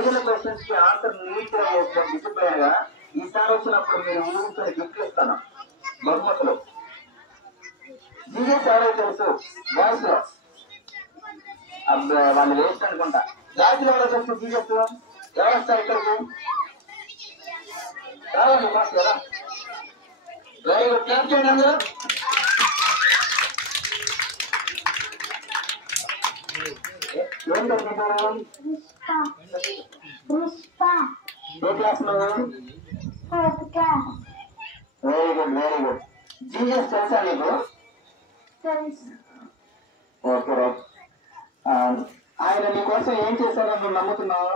అడిగిన క్వశ్చన్స్ కి answer neat గా డిసిప్లైన్ గా ఈసారి వచ్చినప్పుడు మీరు ఊహించిన గిఫ్ట్ ఇస్తాను బహుమతులు. జీజస్ ఎవరో తెలుసు బాయ్స్ లో వాళ్ళు వేస్ట్ అనుకుంటా. గాయత్రి ఎవరో తెలుసు జీజస్ వ్యవస్థ ఇక్కడికి రావాలి బాస్ కదా. వెరీ గుడ్, క్లాప్ చేయండి అందరూ. ఏం దొరుకుతారు? ఏ క్లాస్ లో? Very good very good. Jesus తెలుసా నీకు? Okay right. ఆయన నీకోసం ఏం చేశారో నువ్వు నమ్ముతున్నావు?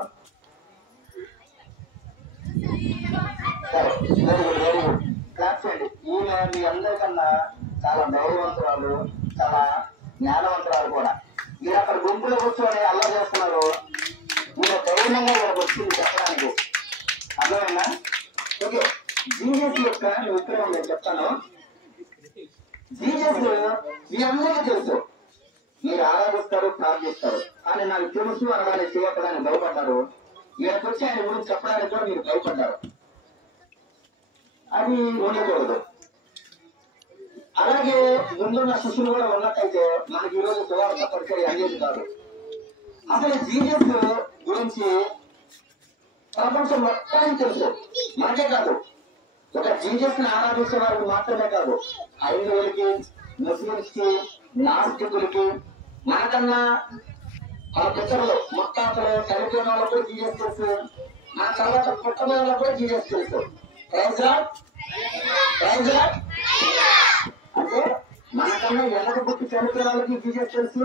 సరే very good very good, class చేయండి. ఈమె మీ అందరికన్నా చాలా ధైర్యవంతురాలు, చాలా జ్ఞానవంతురాలు కూడా. మీరు అక్కడ గుంపులో కూర్చొని అల్లరి చేస్తున్నారు, మీరు ధైర్యంగా ఇక్కడికి వచ్చింది చెప్పడానికి. అర్థమైనా? ఓకే, జీజస్ యొక్క విగ్రహం నేను చెప్తాను. జీజస్ మీ అందరికీ తెలుసు, మీరు ఆరాధిస్తారు, ప్రార్థిస్తారు. కానీ నాకు తెలుసు అనడానికి చేయడానికి భయపడ్డారు. ఇక్కడికి వచ్చి ఆయన గురించి చెప్పడానికి కూడా మీరు భయపడ్డారు. అది ఉండకూడదు. అలాగే ముందున్న శిష్యులు కూడా ఉన్నట్టయితే మనకి ఈరోజు సువార్త పరిచయం అయ్యేది కాదు. అసలు జీజస్ గురించి ప్రపంచం మొత్తానికి తెలుసు, మనకే కాదు. ఒక జీజస్ ని ఆరాధించే వారికి మాత్రమే కాదు, హైందవులకి, ముస్లింస్ కి, నాస్తికులకి, మనకన్నా మన పితరులు ముత్తాతలు చనిపోయిన వాళ్ళకు కూడా జీజస్ తెలుసు, మన తర్వాత పుట్టబోయే వాళ్ళకు కూడా జీజస్ తెలుసు. Praise lord, praise lord. అంటే మనకన్నా ఎనక పుట్టి చనిపోయిన వాళ్ళకి జీజస్ తెలుసు,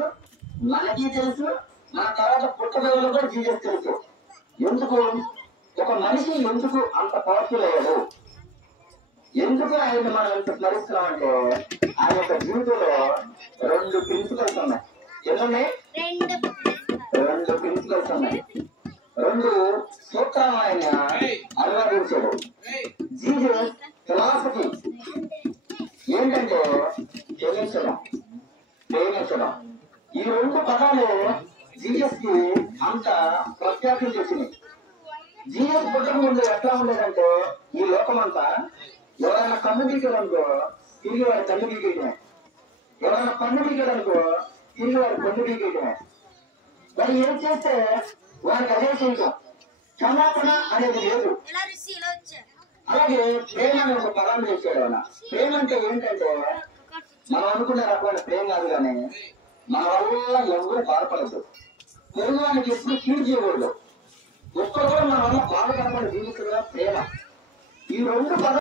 మనకి తెలుసు, మన తర్వాత పుట్టబోయే వాళ్ళకు కూడా జీజస్ తెలుసు. ఎందుకు ఒక మనిషి ఎందుకు అంత పవర్ఫుల్ అయ్యాడు, ఎందుకు ఆయన మనం ఎంత స్మరిస్తున్నామంటే ఆయన యొక్క జీవితంలో 2 ప్రిన్సిపల్స్ ఉన్నాయి. ఎన్నున్నాయి? 2 ప్రిన్సిపల్స్ ఉన్నాయి. 2 సూత్రాలు ఆయన అనువాదించాడు. జీసస్ ఫిలాసఫీ ఏంటంటే ప్రేమించడం, ప్రేమించడం. ఈ 2 పదాలు జీసస్ కి అంత ప్రఖ్యాతి చేసినాయి. జీసస్ పుట్టక ముందు ఎట్లా ఉండేదంటే ఈ లోకమంతా ఎవరైనా కన్ను గీకేదనుకో తిరిగి వారి కన్ను గీకేయటమే, ఎవరైనా పన్ను గీకేదనుకో తిరిగి వారి పన్ను గీకేయటమే. మరి ఏం చేస్తే వారికి అదే చేయటం, క్షమాపణ అనేది లేదు. అలాగే ప్రేమ అనే ఒక పదాన్ని చేశాడు ఆయన. ప్రేమ అంటే ఏంటంటే మనం అనుకునే రకమైన ప్రేమ కాదు, కానీ మన వల్ల ఎవరు బాధపడద్దు, పొరుగువానికి ఎప్పుడు కీడు చేయకూడదు, ఒక్కరు కూడా మన వల్ల బాధపడకుండా జీవిస్తుందా ప్రేమ. ఈ 2 పదాలు